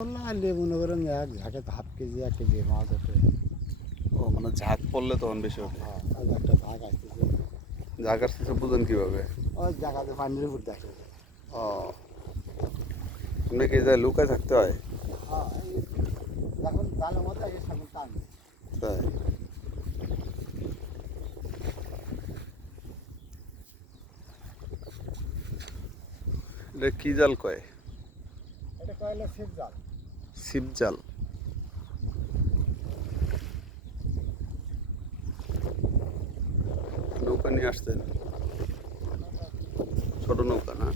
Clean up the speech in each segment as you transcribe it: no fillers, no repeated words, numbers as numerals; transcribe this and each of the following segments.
আনলে মনে করেন এক ঝাঁকে হাফ কেজি 1 কেজি মাছ ওঠে। ও মানে ঝাঁক পড়লে তখন বেশি ওঠে। তাহলে একটা ঝাঁক আসতেছে, ঝাঁক আসতেছে বুঝেন কিভাবে? ওই জায়গাতে পানির উপর দেখে। ও আপনাকে যায় লুকায় থাকতে হয়? হ্যাঁ, এই যখন জালের মতো এসে তখন টানবে। তাই এটা কি জাল কয়? এটা কয়লা ছিপ জাল। ছিপ জাল। নৌকা নিয়ে আসছেন? ছোট নৌকা না?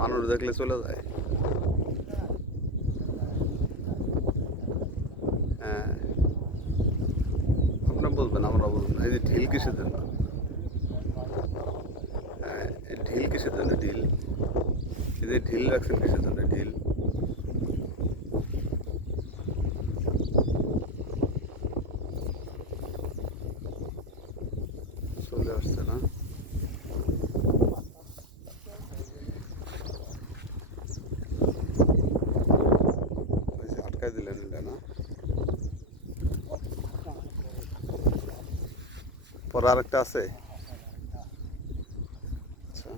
মানুষ দেখলে চলে যায়। হ্যাঁ আপনার বলবেন, আমরা বলবেন না। এই যে ঢিল কিসের জন্য? হ্যাঁ এই ঢিল কিসের জন্য? ঢিল এই যে ঢিল রাখছেন কিসের জন্য? ঢিল চলে আসছে না? ওই যে আটকায় দিলেন এটা না? পরে আরেকটা আছে? আচ্ছা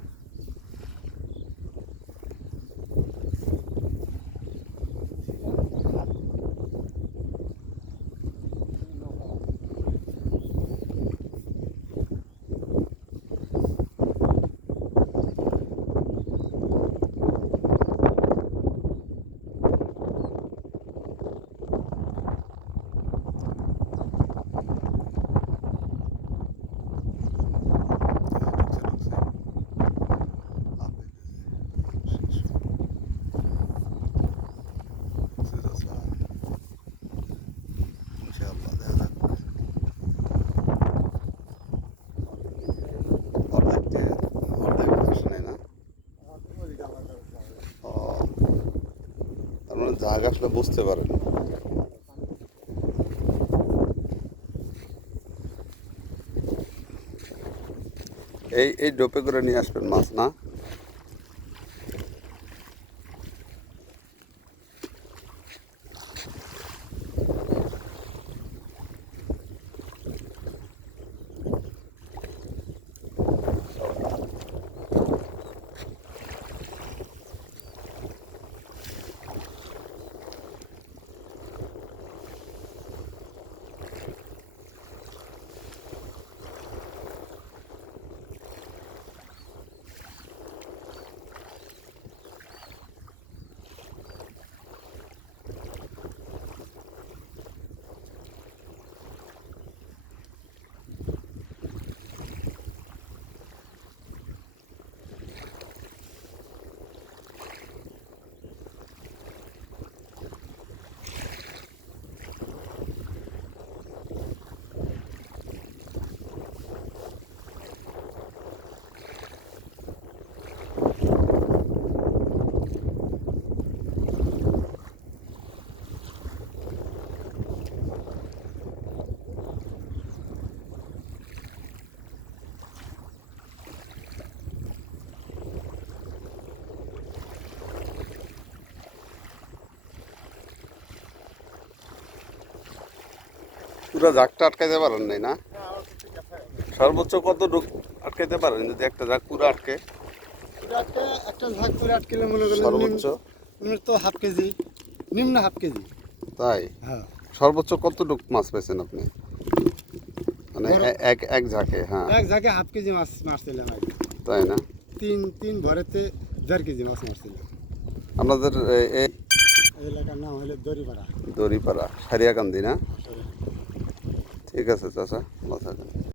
ইনশাআল্লাহ দেখা যাক। অর্ধেক আসে নাই না? ও তার মানে জায়গা আসলে বুঝতে পারেন। এই ডোপে করে নিয়ে আসবেন মাছ না? পুরো ঝাঁকটা আটকাইতে পারেন নাই না? সর্বোচ্চ কত আটকাইতে পারেন যদি একটা ঝাঁক পুরো আটকে? একটা ঝাঁক করে 8 কিলো মনে করেন সর্বোচ্চ নিম্ন তো হাফ কেজি, নিম্ন হাফ কেজি। তাই? হ্যাঁ, সর্বোচ্চ কতটুক মাছ পেয়েছেন আপনি? মানে এক এক ঝাঁকে? হ্যাঁ এক ঝাঁকে হাফ কেজি মাছ মারছিলাম আগে। তাই না? তিন ভরেতে 1.5 কেজি মাছ মারছিলাম। আপনাদের এই এই এলাকার নাম হলো দড়িপাড়া। দড়িপাড়া সারিয়াকান্দি না? ঠিক আছে চাচা, ভালো থাকেন।